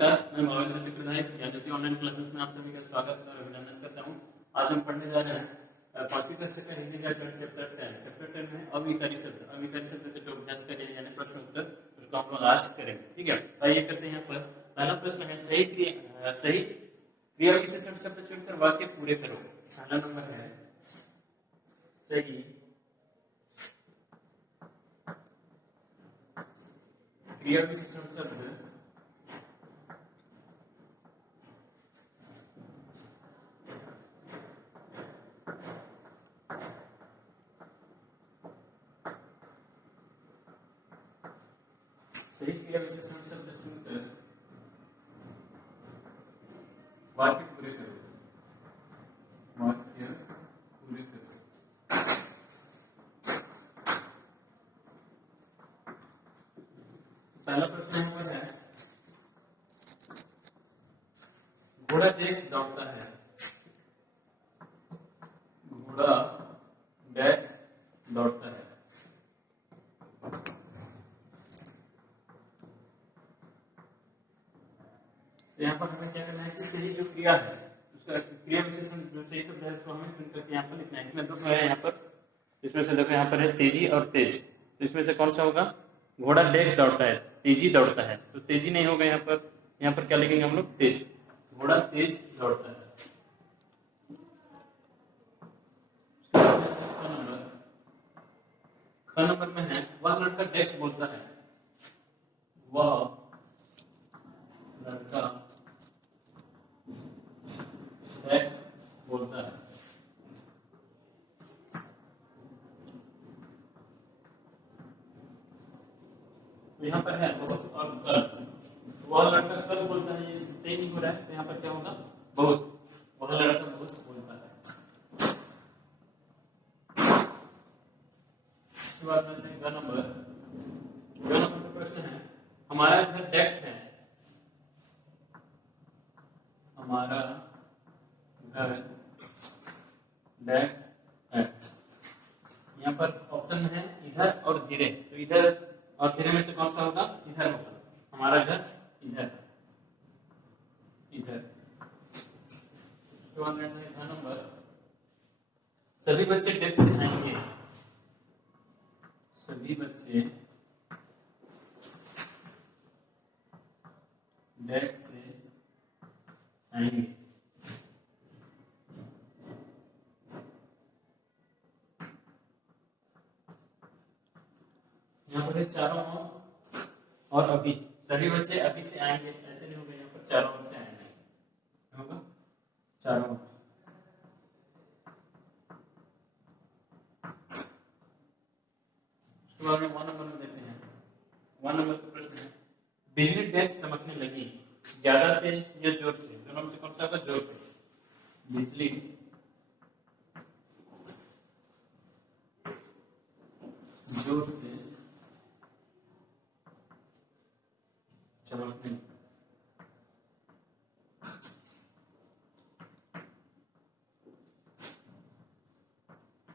नमस्कार, मैं मोबाइल चक्रधारी Gyanjyoti online classes में आप सभी का स्वागत और अभिनंदन करता हूं। आज हम पढ़ने जा रहे हैं पांचवी कक्षा का हिंदी व्याकरण चैप्टर 10 में अविकारी शब्द का जो अभ्यास करेंगे यानी प्रश्न उत्तर उसको हम लोग आज करेंगे। ठीक है, आइए करते हैं। यहाँ पर पहला प्रश्न है सही क्रिया विशेषण शब्द चुनकर वाक्य पूरे करो। पहला नंबर है सही क्रिया विशेषण शब्द सही क्रिया विशेषण शब्द चुनकर वाक्य पूरे करो। वाक्य पूरे करो। पहला प्रश्न नंबर है घोड़ा डेस्क दौड़ता है। घोड़ा डेस्क दौड़ता है। तो यहाँ पर हमें क्या करना है कि सही जो क्रिया है उसका क्रिया विशेषण जो सही शब्द है उसको हमें चुन करके यहाँ पर लिखना है। इसमें दो है, यहाँ पर इसमें से देखो यहाँ पर है तेजी और तेज। तो इसमें से कौन सा होगा? घोड़ा डेस्क दौड़ता है, तेजी दौड़ता है। तो तेजी नहीं होगा, यहाँ पर क्या लिखेंगे हम लोग? तेज। घोड़ा तेज दौड़ता है। ख नंबर में है वह लड़का डेस्क बोलता है। वह लड़का डेस्क बोलता है। तो यहाँ पर है बहुत और कल। वह लड़का कल बोलता है, ये सही नहीं हो रहा है। तो यहाँ पर क्या होगा? बहुत। वह लड़का बहुत बोलता है। इसके बाद ग नंबर का प्रश्न है हमारा घर डेस्क है। हमारा घर डेस्क है। यहाँ पर ऑप्शन है इधर और धीरे। तो इधर और धीरे में से कौन सा होगा? इधर होगा। हमारा घर इधर इधर। नंबर सभी बच्चे डेस्क से आएंगे। सभी बच्चे डेस्क से आएंगे। यहाँ पर चारों और अभी। सभी बच्चे अभी से आएंगे, ऐसे नहीं होगा। यहाँ पर चारों ओर से आएंगे होगा, चारों ओर। उसके बाद में 1 नंबर में देते हैं। 1 नंबर का प्रश्न है बिजली डेस्क चमकने लगी। ज्यादा से या जोर से? दोनों में से कौन सा होगा? जोर से। बिजली जोर से चमकने।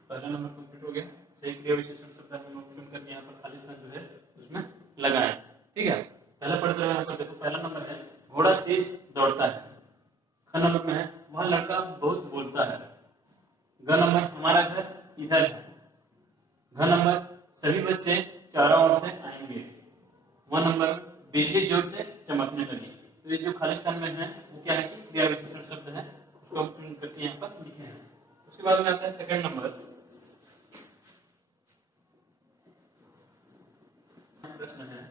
पहला नंबर कंप्लीट हो गया। सही क्रिया विशेषण शब्द हम लोग चुन करके यहाँ पर खाली स्थान जो है उसमें लगाएं। ठीक है, पहला पढ़ते हैं। यहाँ पर देखो पहला नंबर है घोड़ा तेज दौड़ता है। ख नंबर में है वह लड़का बहुत बोलता है। ग नंबर हमारा घर इधर है। घ नंबर सभी बच्चे चारों ओर से आएंगे। 1 नंबर बिजली जोर से चमकने लगी। तो ये जो खाली स्थान में है वो क्या है? क्रिया विशेषण शब्द है, उसको हम चुन करके यहाँ पर लिखे हैं। उसके बाद में आता है सेकंड नंबर। प्रश्न है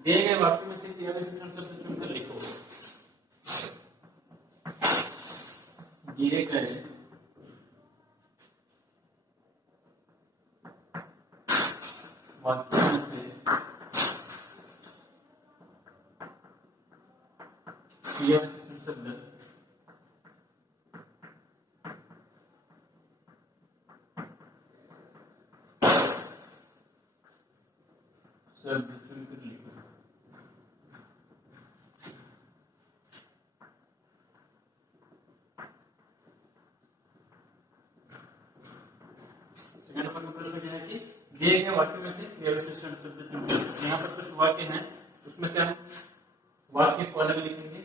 दिए गए वाक्य में से क्रिया विशेषण शब्द चुनकर लिखो। दिए गए वाक्य में से क्रिया विशेषण शब्द चुनकर लिखो। सेकंड नंबर का प्रश्न क्या है कि दिए गए वाक्य में से क्रिया विशेषण शब्द चुनकर। यहाँ पर कुछ वाक्य हैं, उसमें से हम वाक्य अलग लिखेंगे,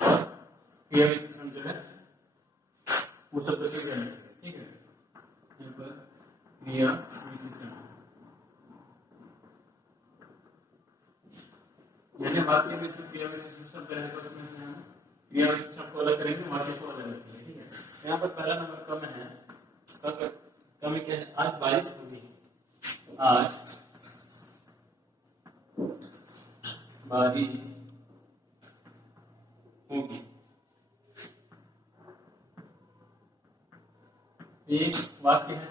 क्रिया विशेषण जो है वो शब्द से ग्रहण करेंगे। ठीक है, यहाँ पर क्रिया विशेषण यानी वाक्य में जो क्रिया विशेषण शब्द रहेगा उसमें हम क्रिया विशेषण को अलग करेंगे, वाक्य को अलग रखेंगे। ठीक है, यहाँ पर पहला नंबर कम है, कमी क्या है, आज बारिश होगी, आज बारिश होगी। एक वाक्य है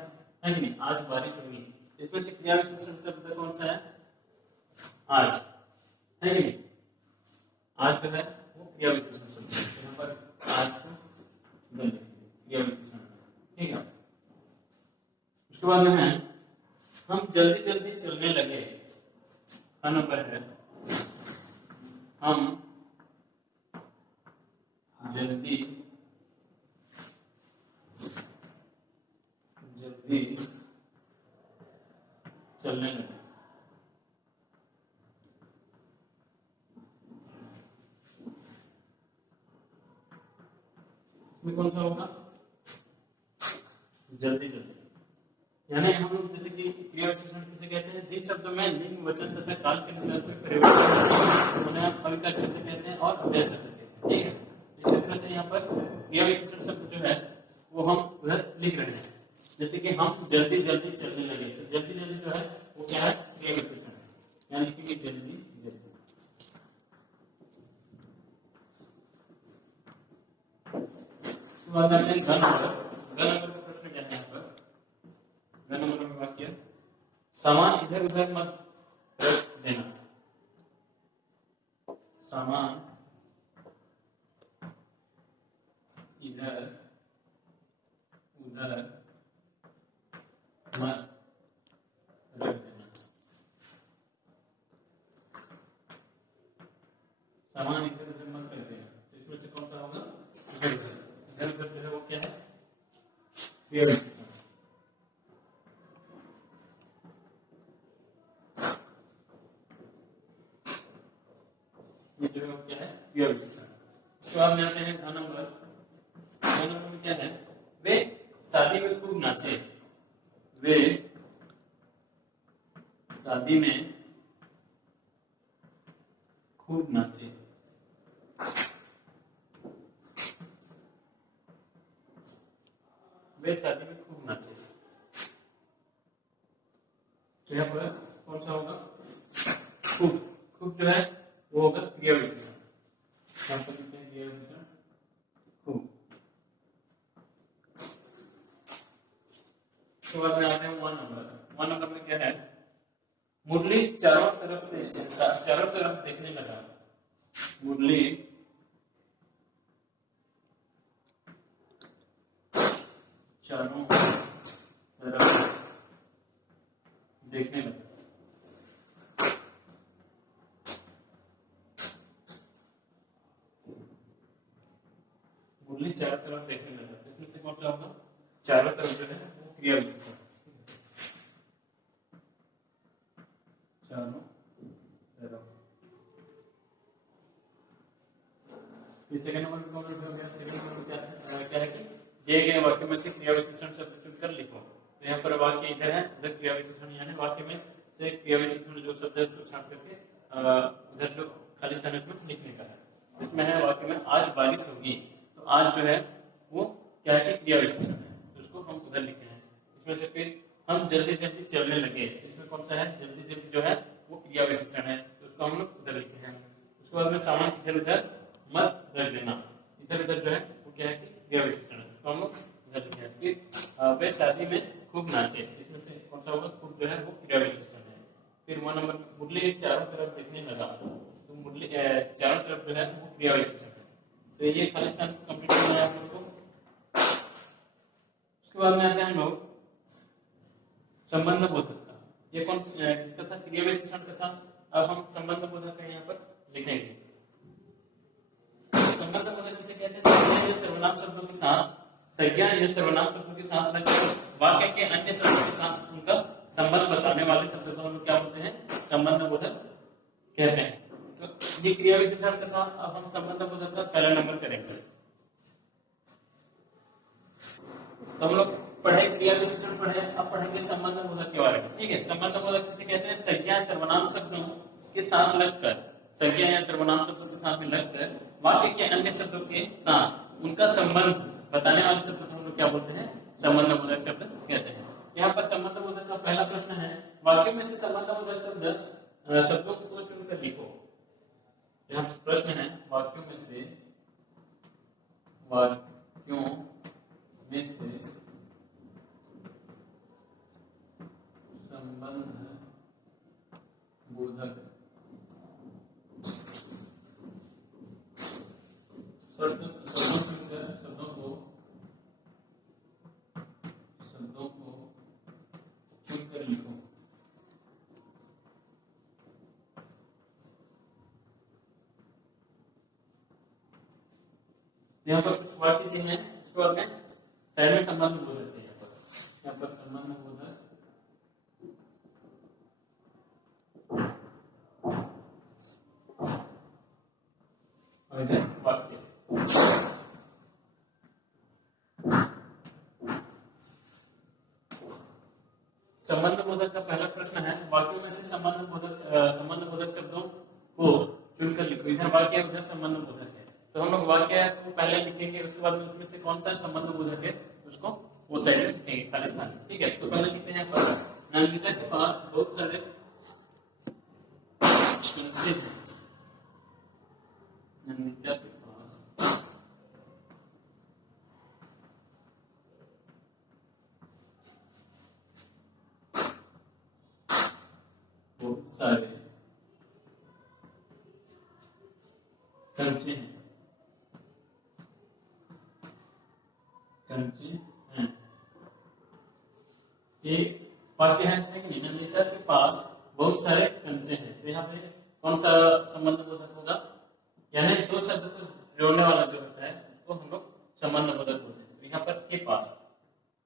कि नहीं, आज बारिश होगी, इसमें से क्रिया विशेषण शब्द कौन सा है, आज है कि नहीं, आज जो है वो क्रिया विशेषण शब्द है, यहाँ पर आज को क्रिया विशेषण। ठीक है, उसके बाद में है हम जल्दी जल्दी चलने लगे, का नंबर है हम जल्दी जल्दी चलने लगे। इसमें कौन सा होगा, जल्दी जल्दी, यानी हम जैसे कि क्रिया विशेषण किसे कहते हैं, जिन शब्दों में लिंग वचन तथा काल के संदर्भ में प्रयोग उन्हें हम अविकल शब्द कहते हैं और अव्यय शब्द कहते हैं। ठीक है, इसी तरह से यहाँ पर क्रिया विशेषण शब्द जो है वो हम उधर लिख रहे हैं, जैसे कि हम जल्दी जल्दी चलने लगे, तो जल्दी जल्दी जो है वो क्या है, क्रिया विशेषण है, यानी कि जल्दी जल्दी। उसके बाद आते हैं घन नंबर का प्रश्न क्या है, यहाँ पर घन नंबर में वाक्य, सामान इधर उधर मत रख देना, सामान इधर उधर मत रख देना, सामान इधर उधर मत रख देना, इसमें से कौन सा होगा, इधर उधर जो है वो क्या है, क्रिया विशेषण। ये जो है वो क्या है, क्रिया विशेषण। तो आप जानते हैं घन नंबर में क्या है, वे शादी में खूब नाचे, वे शादी में खूब नाचे, वे शादी में खूब नाचे, तो यहाँ पर कौन सा होगा, खूब, खूब जो है वो होगा क्रिया विशेषण, यहाँ पर लिखते हैं क्रिया विशेषण खूब। उसके बाद में आते हैं वन नंबर में क्या है, मुरली चारों तरफ देखने लगा, मुरली चारों तरफ देखने लगा, मुरली चारों तरफ देखने लगा, इसमें से कौन सा होगा, चारों तरफ जो है वो क्रिया विशेषण, चारों तरफ। सेकंड नंबर पे कंप्लीट हो गया। सेकंड नंबर क्या है कि दिए गए वाक्य में से क्रिया विशेषण शब्द चुनकर लिखो। तो यहाँ पर वाक्य इधर है, उधर क्रिया विशेषण, यानी वाक्य में से क्रिया विशेषण जो शब्द है उसको छांट करके उधर जो खाली स्थान है उसमें लिखने का है। इसमें है वाक्य में आज बारिश होगी, तो आज जो है वो क्या है कि क्रिया विशेषण है, तो उसको हम उधर लिखे हैं। इसमें से फिर हम जल्दी जल्दी चलने लगे, इसमें कौन सा है, जल्दी जल्दी जो है वो क्रिया विशेषण है, तो उसको हम लोग उधर लिखे हैं। उसके बाद में सामान इधर उधर मत रख देना, इधर उधर जो है वो क्या है कि क्रिया विशेषण है, उसको हम लोग उधर लिखे हैं। फिर वे शादी में खूब नाचे, इसमें से कौन सा होगा, खूब जो है वो क्रिया विशेषण है। फिर 1 नंबर मुरली चारों तरफ देखने लगा, तो मुरली चारों तरफ जो है वो क्रिया विशेषण है। तो ये खाली स्थान कंप्लीट करना है आप लोग को। उसके बाद में आते हैं हम लोग संबंध बोधक का। ये कौन किसका था, क्रिया विशेषण का था। अब हम संबंध बोधक का यहाँ पर लिखेंगे। संबंध बोधक किसे कहते हैं, संज्ञा या सर्वनाम शब्दों के साथ, संज्ञा या सर्वनाम शब्दों के साथ लगकर वाक्य के अन्य शब्दों के साथ उनका संबंध बताने वाले शब्दों को हम क्या बोलते हैं, संबंध बोधक कहते हैं। तो ये क्रिया विशेषण था। अब हम संबंध बोधक का पहला नंबर करेंगे। तो हम लोग पढ़े क्रिया विशेषण पढ़े, अब पढ़ेंगे संबंध बोधक के बारे में। ठीक है, संबंध बोधक किसे कहते हैं? संज्ञा सर्वनाम शब्दों के साथ लगकर, संज्ञा या सर्वनाम शब्दों के साथ में लगकर वाक्य के अन्य शब्दों के साथ उनका संबंध बताने वाले शब्द को हम लोग क्या बोलते हैं? संबंध बोधक शब्द कहते हैं। यहाँ पर संबंध बोधक का पहला प्रश्न है, वाक्यों में से संबंध बोधक शब्दों को चुनकर लिखो। यहाँ प्रश्न है, वाक्यों में से संबंध बोधक शब्दों को चुनकर लिखो। यहाँ पर कुछ वाक्य दिए हैं, इसके बाद में साइड में संबंध बोधक है। यहाँ पर संबंध बोधक और इधर वाक्य। संबंध बोधक का पहला प्रश्न है, वाक्यों में से संबंध बोधक शब्दों को चुनकर लिखो। इधर वाक्य है, उधर संबंध बोधक है। तो हम लोग वाक्य को पहले लिखेंगे, उसके बाद में उसमें से कौन सा संबंध बोधक है उसको वो साइड में लिखेंगे खाली स्थान। ठीक है, तो पहले लिखते हैं पर नंदिता के पास बहुत सारे कंचे हैं। नंदिता के पास बहुत सारे कंचे हैं। ये वाक्य है कि नंदिता के पास बहुत सारे कंचे हैं। तो यहाँ पे कौन सा संबंध बोधक होगा? यानी दो शब्द को जोड़ने वाला जो होता है उसको हम लोग संबंध बोधक बोलते हैं। तो यहाँ पर के पास,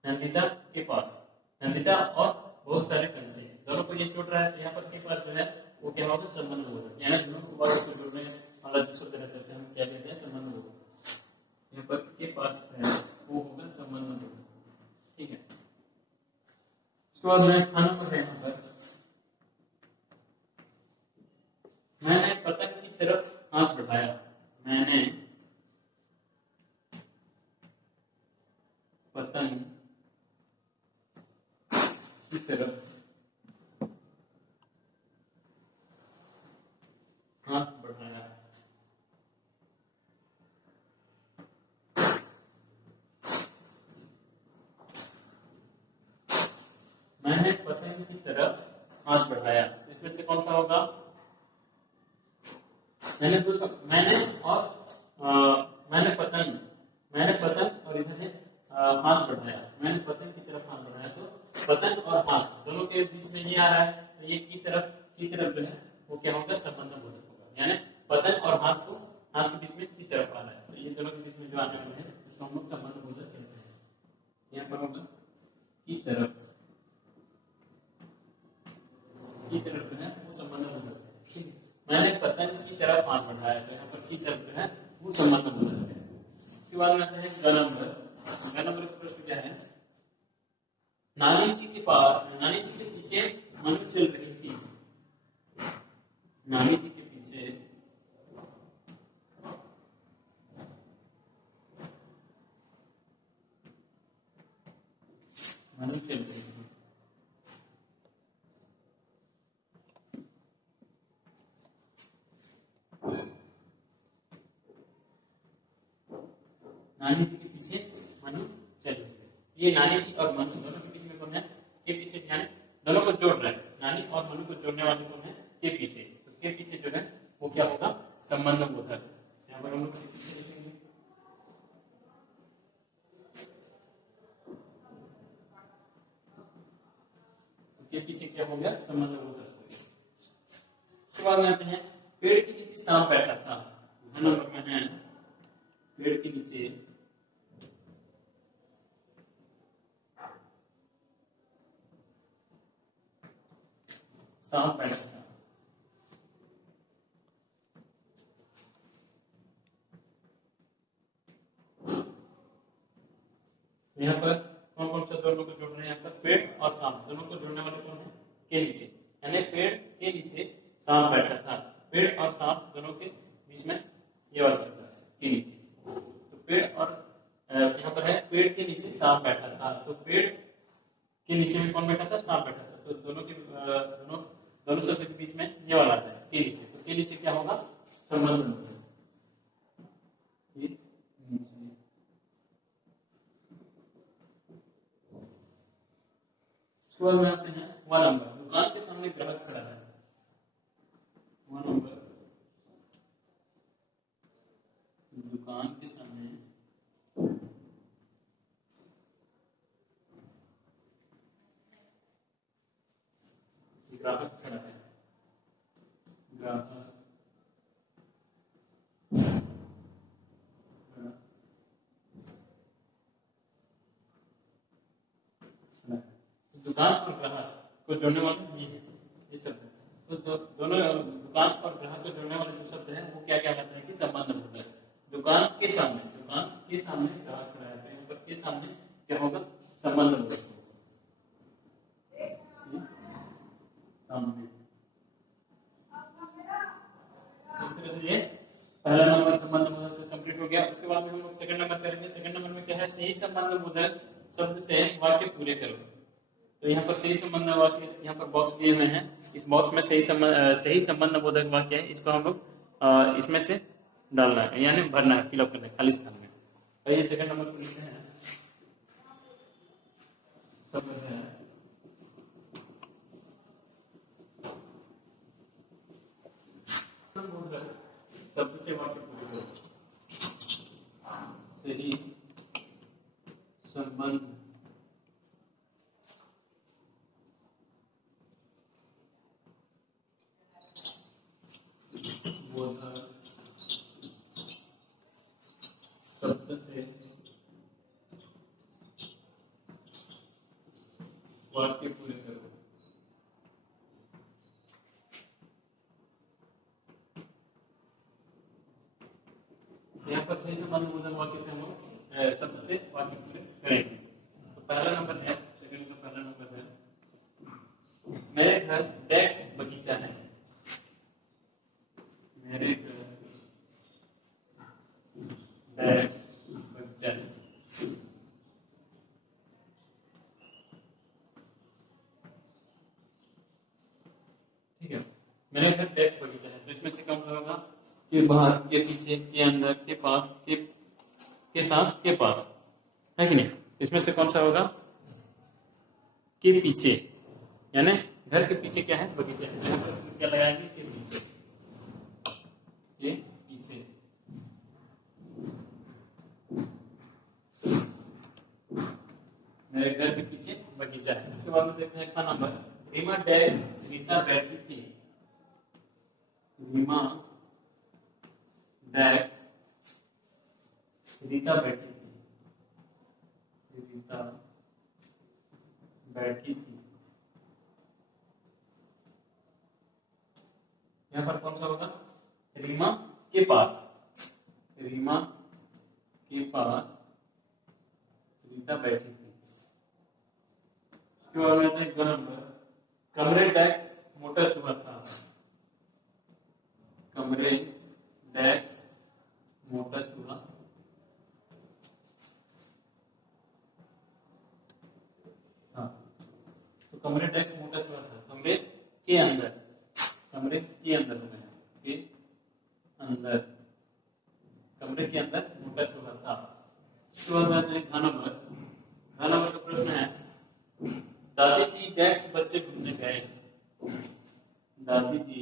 नंदिता के पास, नंदिता और बहुत सारे कंचे, दोनों को ये जोड़ रहा है। तो यहाँ पर के पास जो है वो क्या होगा? संबंध बोधक। यानी दोनों को वाक्य को जोड़ने वाला जो शब्द रहता है हम क्या कहते हैं? संबंध बोधक। यहाँ पर के पास है वो होगा संबंध बोधक। ठीक है, उसके बाद में खाना पर है। यहाँ पर मैंने पतंग की तरफ हाथ बढ़ाया। मैंने पतंग की तरफ हाथ बढ़ाया। मैंने पतंग की तरफ हाथ बढ़ाया, इसमें से कौन सा होगा? मैंने पतंग और इधर है हाथ बढ़ाया। मैंने पतंग की तरफ हाथ बढ़ाया, तो पतंग और हाथ दोनों के बीच में ये आ रहा है। तो ये की तरफ जो है वो क्या होगा? संबंध बोधक होगा। यानी पतंग और हाथ के बीच में की तरफ आ रहा है, तो ये दोनों के बीच में जो आने वाला है उसको हम लोग संबंध बोधक कहते हैं। यहाँ पर होगा की तरफ जो है वो संबंध बोधक है। ठीक है, मैंने पतंग की तरफ हाथ बढ़ाया, तो यहाँ पर की तरफ जो है वो संबंध बोधक है। उसके बाद में आता है ग नंबर। ग नंबर का प्रश्न क्या है? नानी जी के पीछे मनु चल रही थी। नानी जी के पीछे मनु चल रही थी। नानी जी के पीछे मनु चल रही है। ये नानी जी और मनु दोनों के बीच में कौन है? के पीछे, यानी दोनों को जोड़ रहा है। नानी और मनु को जोड़ने वाले कौन है? के पीछे। तो के पीछे जो है वो क्या होगा? संबंध बोधक। यहाँ पर हम लोग के पीछे क्या हो गया? संबंध बोधक। उसके बाद में आते हैं पेड़ के नीचे सांप बैठा था। नंबर में है पेड़ के नीचे सांप बैठा था। यहाँ पर कौन कौन सा दोनों को जोड़ रहे हैं, यहाँ पर पेड़ और सांप दोनों को जोड़ने वाले कौन है, के नीचे, यानी पेड़ के नीचे सांप बैठा था। पेड़ और सांप दोनों के बीच में ये वाला शब्द है के नीचे। तो पेड़ और यहाँ पर है पेड़ के नीचे सांप बैठा था, तो पेड़ के नीचे में कौन बैठा था, सांप बैठा था। तो दोनों के दोनों शब्द के बीच में ये वाला आता है के नीचे। तो के नीचे क्या होगा, संबंध के नीचे। उसके बाद में आते हैं 1 नंबर, दुकान के सामने ग्राहक खड़ा है। 1 नंबर, दुकान के सामने ग्राहक खड़ा है। ग्राहक दुकान और ग्राहक को जोड़ने वाला ये है, ये शब्द है। तो दोनों दुकान और ग्राहक को जोड़ने वाले जो शब्द है वो क्या क्या कहते हैं कि संबंध बोधक। दुकान के सामने ग्राहक खड़ा है, तो यहाँ पर के सामने क्या होगा, संबंध बोधक सामने। इस तरह से ये पहला नंबर संबंध बोधक कंप्लीट हो गया। उसके बाद में हम लोग सेकंड नंबर करेंगे। सेकंड नंबर में क्या है, सही संबंध बोधक शब्द से वाक्य पूरे करो। तो यहाँ पर सही संबंध वाक्य, यहाँ पर बॉक्स दिए हुए हैं, इस बॉक्स में सही संबंध बोधक वाक्य है, इसको हम लोग इसमें से डालना है, यानी भरना है, फिलअप करना है खाली स्थान में। तो ये सेकंड नंबर पर लिखते हैं शब्द है शब्द से वाक्य पूरे करो। सही संबंध शब्द से वाक्य पूरे करो। यहाँ पर सही संबंध बोधक वाक्य से हम लोग शब्द से वाक्य पूरे करेंगे। तो पहला नंबर है, सेकंड का पहला नंबर है, मेरे घर डैश बगीचा है। मेरे घर डैश बगीचा है। ठीक है, मेरे घर डैश बगीचा है। तो इसमें से कौन सा होगा, के बाहर, के पीछे, के अंदर, के पास, के साथ, के पास, है कि नहीं। इसमें से कौन सा होगा, के पीछे, यानी घर के पीछे क्या है, बगीचा है। क्या लगाएंगे, के पीछे, के पीछे। मेरे घर के पीछे बगीचा है। उसके बाद में देखते हैं का नंबर, रीमा डैश रीता बैठी थी। रीमा डैश रीता बैठी थी। रीता बैठी थी। यहाँ पर कौन सा होगा, रीमा के पास। रीमा के पास रीता बैठी थी। इसके बाद में एक नंबर, कमरे डैश मोटर चुहा था। कमरे डैश मोटर चूहा। हाँ, तो कमरे डैश मोटर चूहा था। कमरे के अंदर, कमरे के अंदर हो गया, के अंदर, कमरे के अंदर मोटर चूहा था। उसके बाद घ नंबर का प्रश्न है, दादी जी डैश बच्चे घूमने गए। दादी जी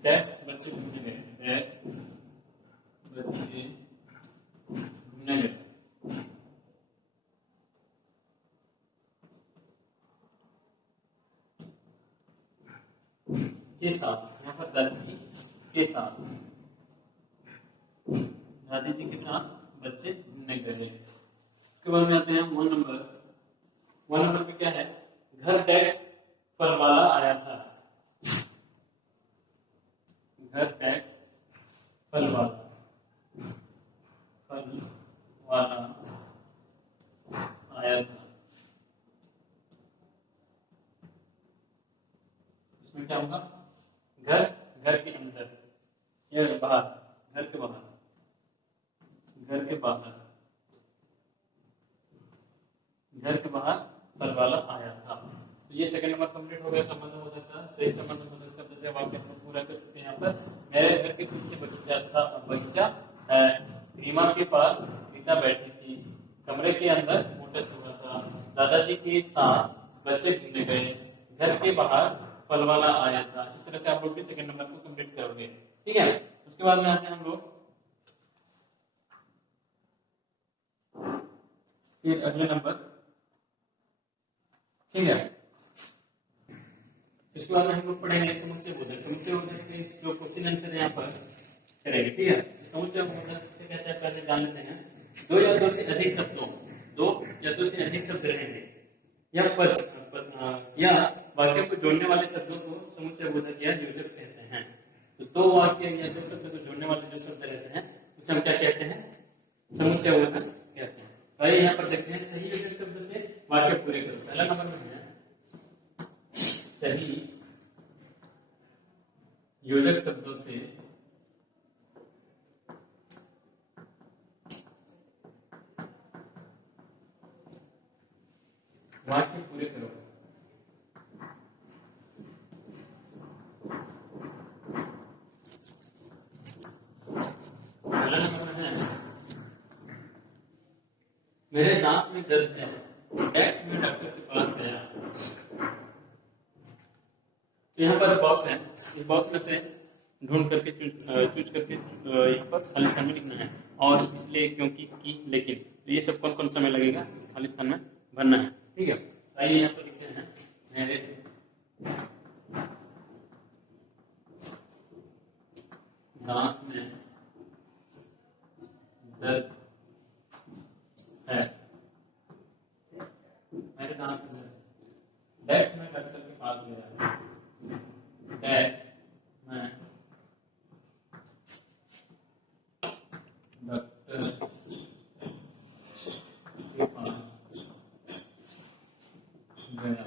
डैश बच्चे घूमने गए। डैश बच्चे घूमने गए। के साथ, यहाँ पर दादी जी के साथ, दादी जी के साथ बच्चे घूमने गए। उसके बाद में आते हैं 1 नंबर। 1 नंबर पे क्या है, घर डैश फल वाला आया था। घर डैश फल वाला, फल वाला आया था। इसमें क्या होगा, घर, घर के अंदर या बाहर, घर के बाहर, घर के बाहर, घर के बाहर फल वाला आया था। तो ये सेकंड नंबर कंप्लीट हो गया संबंध बोधक का। सही संबंध बोधक शब्द से वाक्य हम पूरा कर चुके हैं। यहाँ पर मेरे घर के पीछे बगीचा है, रीमा के पास रीता बैठी थी, कमरे के अंदर मोटर सोया था, दादाजी के साथ बच्चे घूमने गए, घर के बाहर फल वाला आया था। इस तरह से आप लोग भी सेकंड नंबर को कंप्लीट करोगे। ठीक है, उसके बाद में आते हैं हम लोग फिर अगले नंबर। ठीक है, इसके बाद में हम लोग पढ़ेंगे समुच्चय बोधक। समुच्चय बोधक के जो क्वेश्चन आंसर यहाँ पर करेंगे। ठीक है, समुच्चय बोधक से क्या क्या पहले जान लेते हैं। दो या दो से अधिक शब्दों, दो या दो से अधिक शब्द रहेंगे या पद या वाक्य को जोड़ने वाले शब्दों को समुच्चय बोधक या योजक कहते हैं। तो दो वाक्य या दो शब्द को जोड़ने वाले जो शब्द रहते हैं उसे हम क्या कहते हैं, समुच्चय बोधक कहते हैं। तो यहाँ पर देखते हैं सही योजक शब्द से वाक्य पूरे करो। पहला नंबर में है सही योजक शब्दों से वाक्य पूरे करो। पहला नंबर में है मेरे दांत में दर्द है, डेस्क में डॉक्टर के पास गया। तो यहाँ पर बॉक्स है, इस बॉक्स में से ढूंढ करके चूज करके यहाँ पर खाली स्थान में लिखना है। और इसलिए, क्योंकि, की, लेकिन, तो ये सब कौन कौन समय लगेगा इस खाली स्थान में भरना है। ठीक है, आइए यहाँ पर लिखते हैं मेरे दांत में दर्द है, मेरे दांत में डेस्क में डॉक्टर के पास गया, डेस्क में डॉक्टर के पास गया।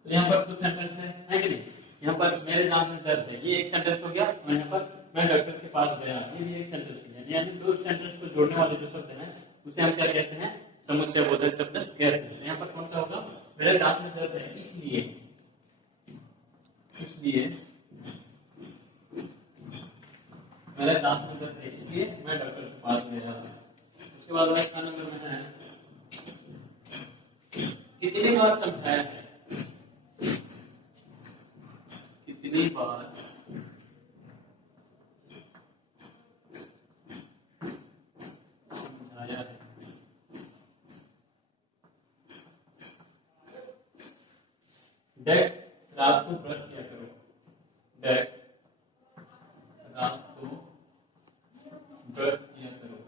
तो यहाँ पर कुछ सेंटेंस है कि नहीं। यहाँ पर मेरे दांत में दर्द है, ये एक सेंटेंस हो गया। और यहाँ पर मैं डॉक्टर के पास गया, ये भी एक सेंटेंस हो गया। यानी दो सेंटेंस को जोड़ने वाले जो शब्द हैं उसे हम क्या कहते हैं, समुच्चय बोधक शब्द कहते हैं। यहाँ पर कौन सा होगा, मेरे दांत में दर्द है इसलिए, इसलिए मेरे दांत में दर्द है इसलिए मैं डॉक्टर के पास गया। उसके बाद अगला नंबर में है कितनी बार समझाया है, कितनी बार समझाया है। डेस्क रात को ब्रश किया करो, डेस्क रात को ब्रश किया करो।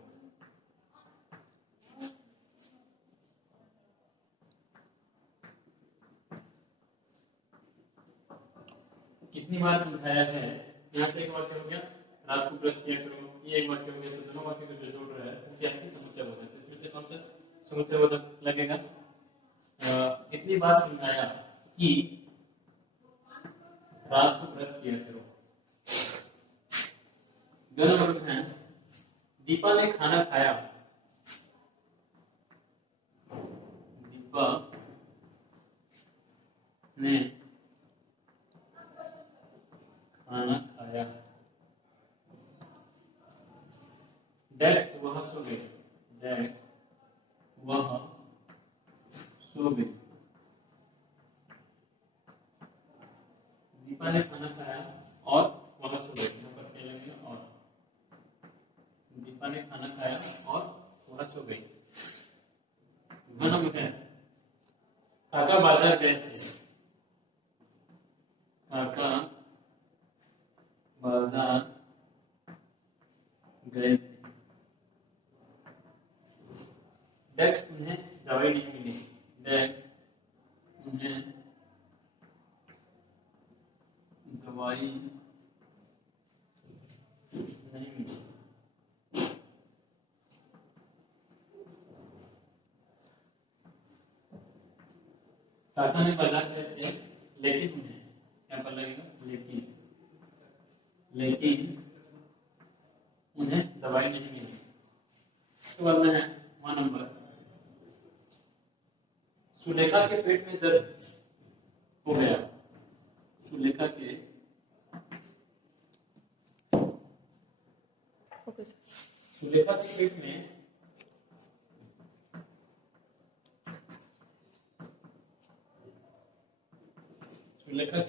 कितनी बार समझाया है, यहाँ से एक वाक्य हो गया, रात को ब्रश किया करो, ये एक वाक्य हो गया। तो दोनों वाक्य को जो जोड़ रहा है वो क्या है, समुच्चय बोधक। इसमें से कौन सा समुच्चय बोधक लगेगा, कितनी बार समझाया कि रात को ब्रश किया करो। दो नंबर में है दीपा ने खाना खाया, दीपा ने खाना खाया, डेस्क वह सो गई, डेस्क वह सो गई। दीपा ने खाना खाया और वह सो गई। यहाँ पर क्या लगेगा, और दीपा ने खाना खाया और वह सो गई। नंबर है काका बाजार गए थे, काका बाजार गए थे। डेस्क उन्हें दवाई नहीं मिली, डेस्क उन्हें दवाई नहीं मिली। डॉक्टर ने बाजार किया, लेकिन उन्हें क्या पर लगेगा, लेकिन उन्हें दवाई नहीं मिली। उसके बाद में है 1 नंबर, सुलेखा के पेट में दर्द हो गया। सुलेखा के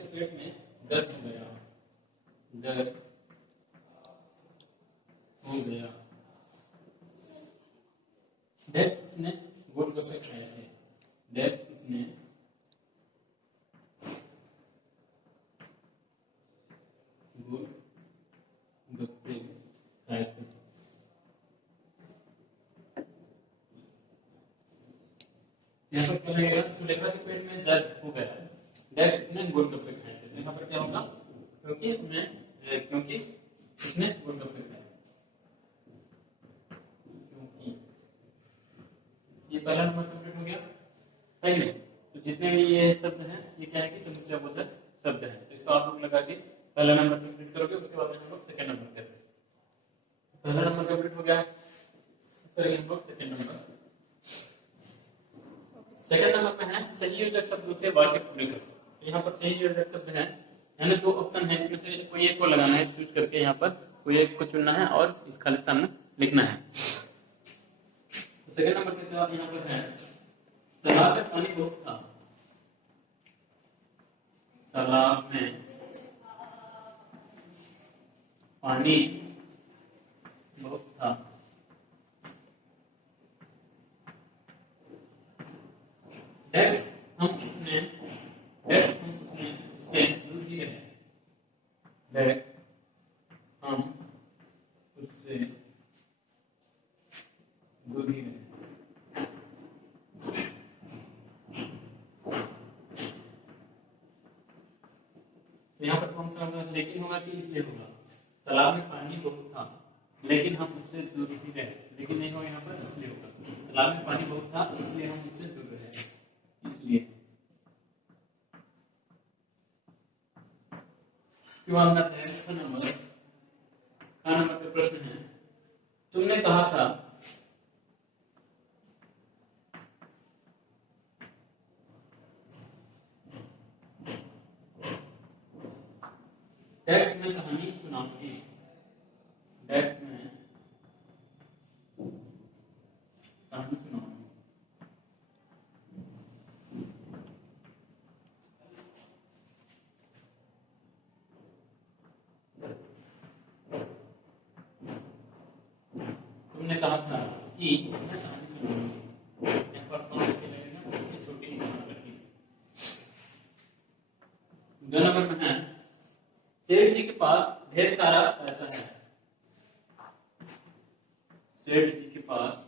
पेट में दर्द हो गया, डेक्स उसने गोलगप्पे खाए थे। डेक्स उसने गोलगप्पे खाए थे। यहाँ पर क्या लगेगा, सुलेखा के पेट में दर्द हो गया, डेक्स उसने गोलगप्पे खाए थे। यहाँ पर क्या होगा, क्योंकि उसने गोलगप्पे खाए। ये पहला नंबर कंप्लीट हो गया, सही है। तो जितने भी ये शब्द हैं, ये क्या है कि समुच्चयबोधक शब्द है। तो इसको आप लोग लगा के पहला नंबर कंप्लीट करोगे, उसके बाद हम लोग सेकंड नंबर करेंगे। पहला नंबर कंप्लीट हो गया, करेंगे हम लोग सेकंड नंबर। सेकंड नंबर में है सही योजक शब्दों से वाक्य पूरे करो। यहाँ पर सही योजक शब्द है, यानी 2 ऑप्शन है, इसमें से कोई एक को लगाना है, चूज करके यहाँ पर कोई एक को चुनना है और इस खाली स्थान में लिखना है। सेकंड नंबर के जवाब यहाँ पर है, तालाब में पानी बहुत था। तालाब में पानी बहुत था। डेक्स हम उससे दूर ही रहे। डेक्स हम उससे दूर ही रहे। यहाँ पर कौन सा होगा, लेकिन होगा कि इसलिए होगा। तालाब में पानी बहुत था, लेकिन हम उससे दूर ही रहे। लेकिन नहीं होगा यहाँ पर, इसलिए होगा। तालाब में पानी बहुत था, इसलिए हम उससे दूर रहे, इसलिए। नंबर का प्रश्न है, तुमने कहा था डेक्स में कहानी सुनाऊंगी। डेक्स में कहानी सुनाऊंगी। तुमने कहा था कि मैं कहानी सुनाऊंगी। यहाँ पर कौन सी लगेगा, छोटी करके। 2 नंबर में है, सेठ जी के पास ढेर सारा पैसा है। सेठ जी के पास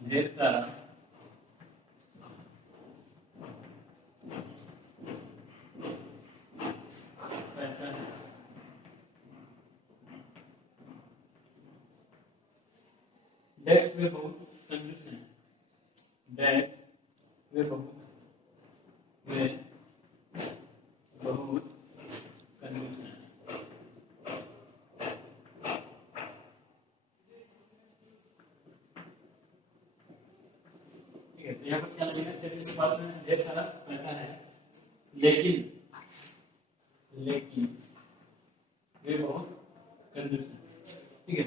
ढेर सारा पैसा है। डेक्स वे बहुत कंजूस हैं। डेक्स वे बहुत कंजूस हैं। ठीक है, तो यहाँ पर क्या लगेगा, सेठ जी के पास में ढेर सारा पैसा है, लेकिन वे बहुत कंजूस हैं। ठीक है,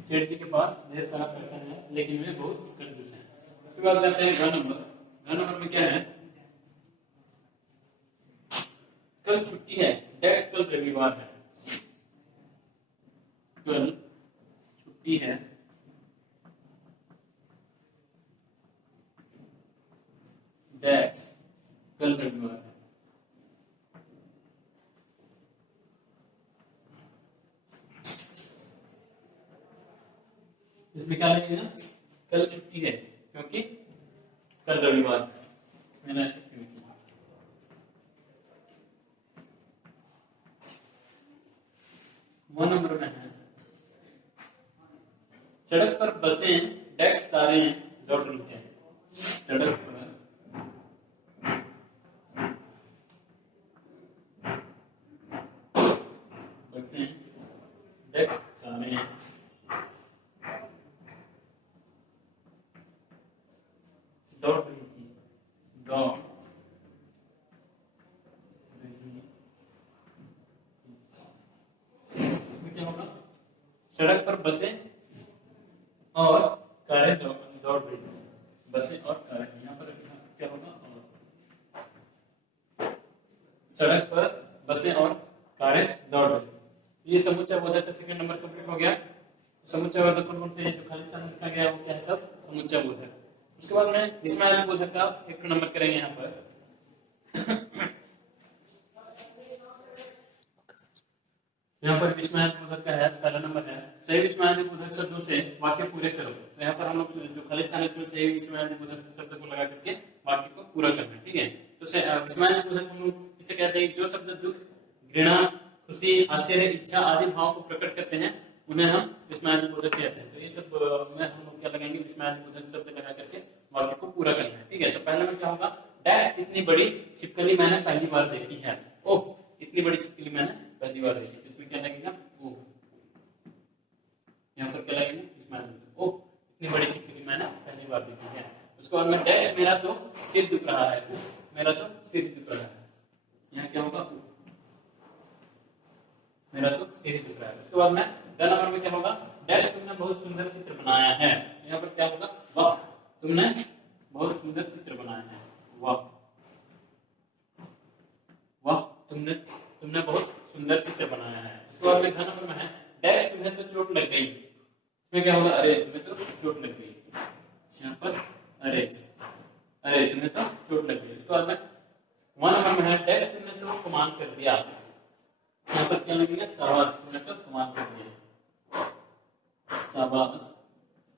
सेठ जी के पास ढेर सारा पैसा है, लेकिन वे बहुत कंजूस हैं। उसके बाद जाते हैं 2 नंबर। 2 नंबर में क्या है, कल छुट्टी है। डेक्स कल रविवार है। कल छुट्टी है, डेक्स कल रविवार है। इसमें क्या लगेगा, कल छुट्टी है क्योंकि कल रविवार है। मैंने क्योंकि 1 नंबर में है, सड़क पर बसें, डेक्स, कारें दौड़ रही है। बसें डेस्क कारें दौड़ रही थी, दौड़ रही इसमें क्या होगा, सड़क पर बसें और कारें दौड़ रही थी, बसें और कारें, यहाँ पर क्या होगा, सड़क पर बसें और कारें दौड़ रही। ये समुच्चय बोधक का सेकंड नंबर कंप्लीट हो गया। समुच्चय बोधक कौन कौन से हैं, जो खाली स्थान में लिखा गया है वो क्या है, सब समुच्चय बोधक। उसके बाद में विस्मयादिक बोधक का एक नंबर करेंगे यहाँ पर। यहाँ पर विस्मयादिक बोधक का है, पहला नंबर है सही विस्मयादिक बोधक शब्दों से वाक्य पूरे करो। तो यहाँ पर हम लोग जो खाली स्थान है उसमें सही विस्मयादिक बोधक शब्द को लगा करके वाक्य को पूरा करना है, ठीक है। तो विस्मयादिक बोधक हम लोग इसे कहते हैं जो शब्द दुख, घृणा, खुशी, आश्चर्य, इच्छा आदि भाव को प्रकट करते हैं उन्हें हम विस्मयादिक बोधक कहते हैं। तो ये सब में हम लोग क्या लगाएंगे, विस्मयादिक बोधक शब्द लगा करके वाक्य को पूरा करना है, ठीक है। तो पहले में क्या होगा, डैश इतनी बड़ी छिपकली मैंने पहली बार देखी है। ओह, इतनी बड़ी छिपकली मैंने पहली बार देखी। इसमें क्या लगेगा, ओह। यहाँ पर क्या लगेगा, विस्मयादिक बोधक, ओह इतनी बड़ी छिपकली मैंने पहली बार देखी है। उसके बाद में डैश मेरा तो सिर दुख रहा है, मेरा तो सिर दुख रहा है। यहाँ क्या होगा, मेरा तो सिर दुख रहा है। उसके बाद में द नंबर में क्या होगा, डैश तुमने बहुत सुंदर चित्र बनाया है। यहाँ पर क्या होगा, वाह तुमने बहुत सुंदर चित्र बनाया है, वाह वाह तुमने बहुत सुंदर चित्र बनाया है। उसके बाद में घ नंबर में है डैश तुम्हें तो चोट लग गई। इसमें क्या होगा, अरे तुम्हें तो चोट लग गई। यहाँ पर अरे अरे तुम्हें तो चोट लग गई। उसके बाद में वन नंबर में है डैश तुमने तो कमाल कर दिया। यहाँ पर क्या लगेगा, शाबाश तुमने तो कमाल कर दिया, शाबाश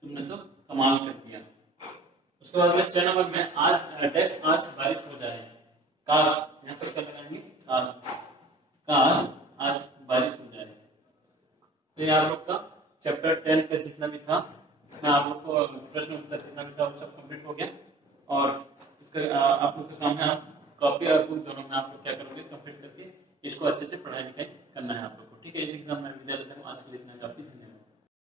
तुमने तो कमाल कर दिया। उसके बाद में 6 नंबर में आज डैश आज बारिश हो जाए, काश। यहाँ पर क्या लगाएंगे, काश, काश आज बारिश हो जाए। तो ये आप लोग का चैप्टर 10 का जितना भी था, मैं आप लोग को प्रश्न उत्तर जितना भी था वो सब कंप्लीट हो गया। और इसका आप लोग का काम है, आप कॉपी और बुक दोनों में आप लोग क्या करोगे, कंप्लीट करके इसको अच्छे से पढ़ाई लिखाई करना है आप लोग को, ठीक है। इस एग्जाम में विद्यालय आज के लिए इतना काफी। धन्यवाद।